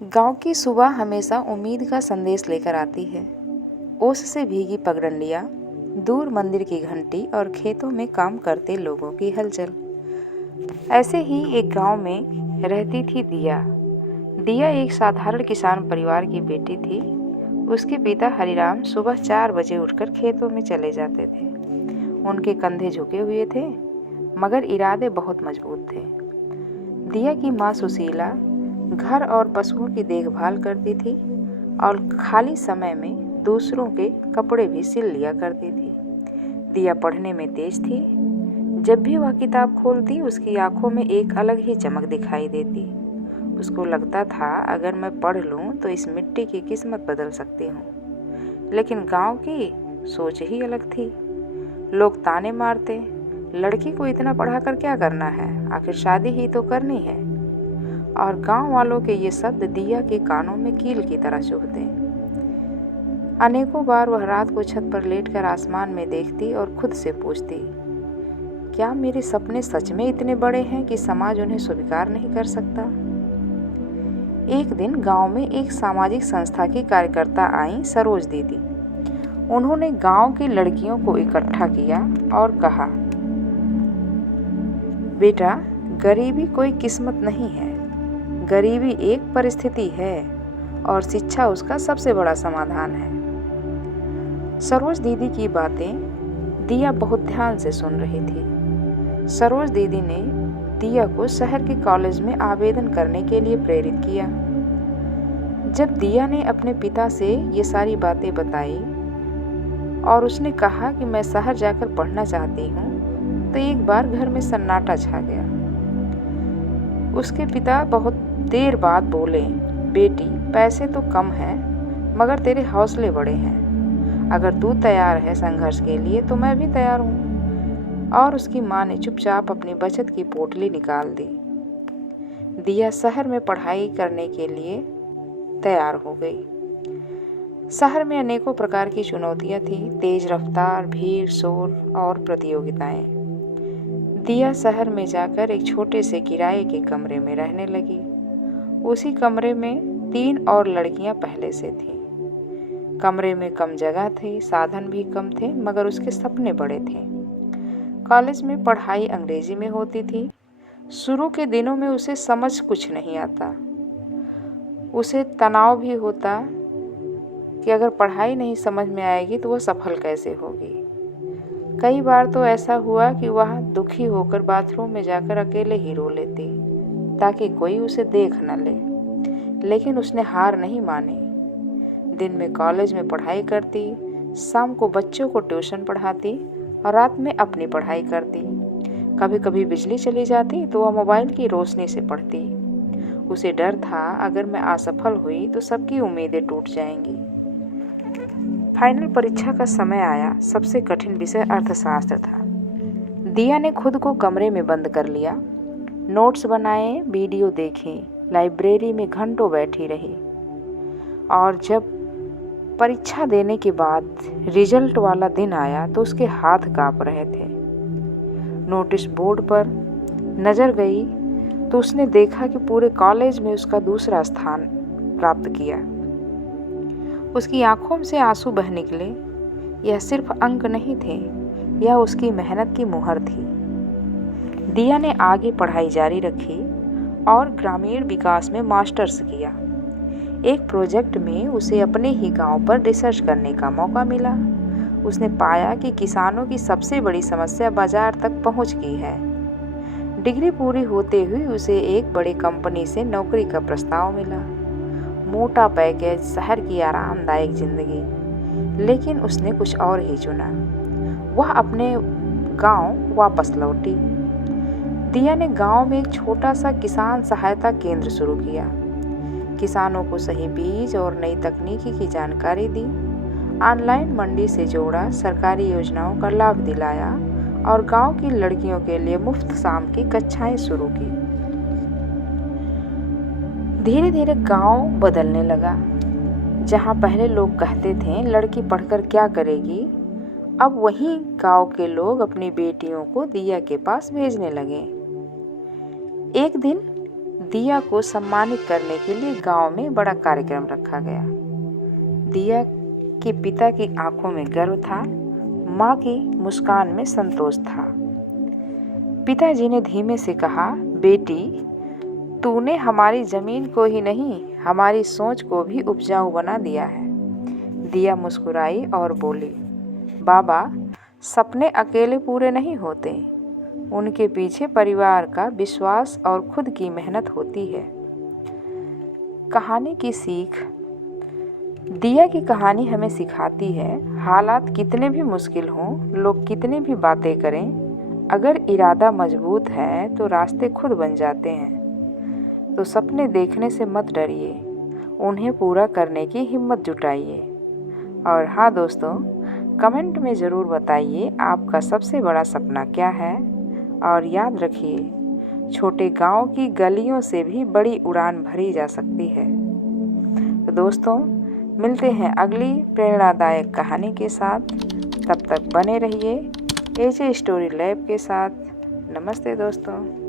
गांव की सुबह हमेशा उम्मीद का संदेश लेकर आती है। ओस से भीगी पगडंडियां, दूर मंदिर की घंटी और खेतों में काम करते लोगों की हलचल। ऐसे ही एक गांव में रहती थी दिया। दिया एक साधारण किसान परिवार की बेटी थी। उसके पिता हरिराम सुबह 4 बजे उठकर खेतों में चले जाते थे। उनके कंधे झुके हुए थे, मगर इरादे बहुत मजबूत थे। दिया की माँ सुशीला घर और पशुओं की देखभाल करती थी और खाली समय में दूसरों के कपड़े भी सिल लिया करती थी। दिया पढ़ने में तेज थी। जब भी वह किताब खोलती, उसकी आंखों में एक अलग ही चमक दिखाई देती। उसको लगता था, अगर मैं पढ़ लूं तो इस मिट्टी की किस्मत बदल सकती हूँ। लेकिन गांव की सोच ही अलग थी। लोग ताने मारते, लड़की को इतना पढ़ाकर क्या करना है, आखिर शादी ही तो करनी है। और गांव वालों के ये शब्द दिया के कानों में कील की तरह चुभते। अनेकों बार वह रात को छत पर लेटकर आसमान में देखती और खुद से पूछती, क्या मेरे सपने सच में इतने बड़े हैं कि समाज उन्हें स्वीकार नहीं कर सकता। एक दिन गांव में एक सामाजिक संस्था की कार्यकर्ता आई, सरोज दीदी। उन्होंने गांव की लड़कियों को इकट्ठा किया और कहा, बेटा, गरीबी कोई किस्मत नहीं है, गरीबी एक परिस्थिति है और शिक्षा उसका सबसे बड़ा समाधान है। सरोज दीदी की बातें दिया बहुत ध्यान से सुन रही थी। सरोज दीदी ने दिया को शहर के कॉलेज में आवेदन करने के लिए प्रेरित किया। जब दिया ने अपने पिता से ये सारी बातें बताई और उसने कहा कि मैं शहर जाकर पढ़ना चाहती हूँ, तो एक बार घर में सन्नाटा छा गया। उसके पिता बहुत देर बाद बोले, बेटी, पैसे तो कम हैं, मगर तेरे हौसले बड़े हैं। अगर तू तैयार है संघर्ष के लिए तो मैं भी तैयार हूँ। और उसकी माँ ने चुपचाप अपनी बचत की पोटली निकाल दी। दिया शहर में पढ़ाई करने के लिए तैयार हो गई। शहर में अनेकों प्रकार की चुनौतियाँ थी, तेज रफ्तार, भीड़, शोर और प्रतियोगिताएं। दिया शहर में जाकर एक छोटे से किराए के कमरे में रहने लगी। उसी कमरे में 3 और लड़कियां पहले से थीं। कमरे में कम जगह थी, साधन भी कम थे, मगर उसके सपने बड़े थे। कॉलेज में पढ़ाई अंग्रेजी में होती थी। शुरू के दिनों में उसे समझ कुछ नहीं आता। उसे तनाव भी होता कि अगर पढ़ाई नहीं समझ में आएगी तो वह सफल कैसे होगी। कई बार तो ऐसा हुआ कि वह दुखी होकर बाथरूम में जाकर अकेले ही रो लेती, ताकि कोई उसे देख न ले। लेकिन उसने हार नहीं मानी। दिन में कॉलेज में पढ़ाई करती, शाम को बच्चों को ट्यूशन पढ़ाती और रात में अपनी पढ़ाई करती। कभी कभी बिजली चली जाती तो वह मोबाइल की रोशनी से पढ़ती। उसे डर था, अगर मैं असफल हुई तो सबकी उम्मीदें टूट जाएंगी। फाइनल परीक्षा का समय आया। सबसे कठिन विषय अर्थशास्त्र था। दिया ने खुद को कमरे में बंद कर लिया। नोट्स बनाए, वीडियो देखे, लाइब्रेरी में घंटों बैठी रही। और जब परीक्षा देने के बाद रिजल्ट वाला दिन आया तो उसके हाथ कांप रहे थे। नोटिस बोर्ड पर नजर गई तो उसने देखा कि पूरे कॉलेज में उसका दूसरा स्थान प्राप्त किया। उसकी आंखों से आंसू बह निकले। यह सिर्फ अंक नहीं थे, यह उसकी मेहनत की मुहर थी। दिया ने आगे पढ़ाई जारी रखी और ग्रामीण विकास में मास्टर्स किया। एक प्रोजेक्ट में उसे अपने ही गांव पर रिसर्च करने का मौका मिला। उसने पाया कि किसानों की सबसे बड़ी समस्या बाजार तक पहुंच की है। डिग्री पूरी होते हुए उसे एक बड़ी कंपनी से नौकरी का प्रस्ताव मिला। मोटा पैकेज, शहर की आरामदायक जिंदगी। लेकिन उसने कुछ और ही चुना। वह अपने गांव वापस लौटी। दिया ने गांव में एक छोटा सा किसान सहायता केंद्र शुरू किया। किसानों को सही बीज और नई तकनीकी की जानकारी दी। ऑनलाइन मंडी से जोड़ा, सरकारी योजनाओं का लाभ दिलाया और गांव की लड़कियों के लिए मुफ्त शाम की कक्षाएं शुरू की। धीरे धीरे गांव बदलने लगा। जहां पहले लोग कहते थे लड़की पढ़कर क्या करेगी, अब वहीं गांव के लोग अपनी बेटियों को दिया के पास भेजने लगे। एक दिन दिया को सम्मानित करने के लिए गांव में बड़ा कार्यक्रम रखा गया। दिया के पिता की आंखों में गर्व था, माँ की मुस्कान में संतोष था। पिताजी ने धीमे से कहा, बेटी, तूने हमारी जमीन को ही नहीं, हमारी सोच को भी उपजाऊ बना दिया है। दिया मुस्कुराई और बोली, बाबा, सपने अकेले पूरे नहीं होते, उनके पीछे परिवार का विश्वास और खुद की मेहनत होती है। कहानी की सीख। दिया की कहानी हमें सिखाती है, हालात कितने भी मुश्किल हों, लोग कितनी भी बातें करें, अगर इरादा मजबूत है तो रास्ते खुद बन जाते हैं। तो सपने देखने से मत डरिए, उन्हें पूरा करने की हिम्मत जुटाइए। और हाँ दोस्तों, कमेंट में ज़रूर बताइए आपका सबसे बड़ा सपना क्या है। और याद रखिए, छोटे गांव की गलियों से भी बड़ी उड़ान भरी जा सकती है। तो दोस्तों, मिलते हैं अगली प्रेरणादायक कहानी के साथ। तब तक बने रहिए एजे स्टोरी लैब के साथ। नमस्ते दोस्तों।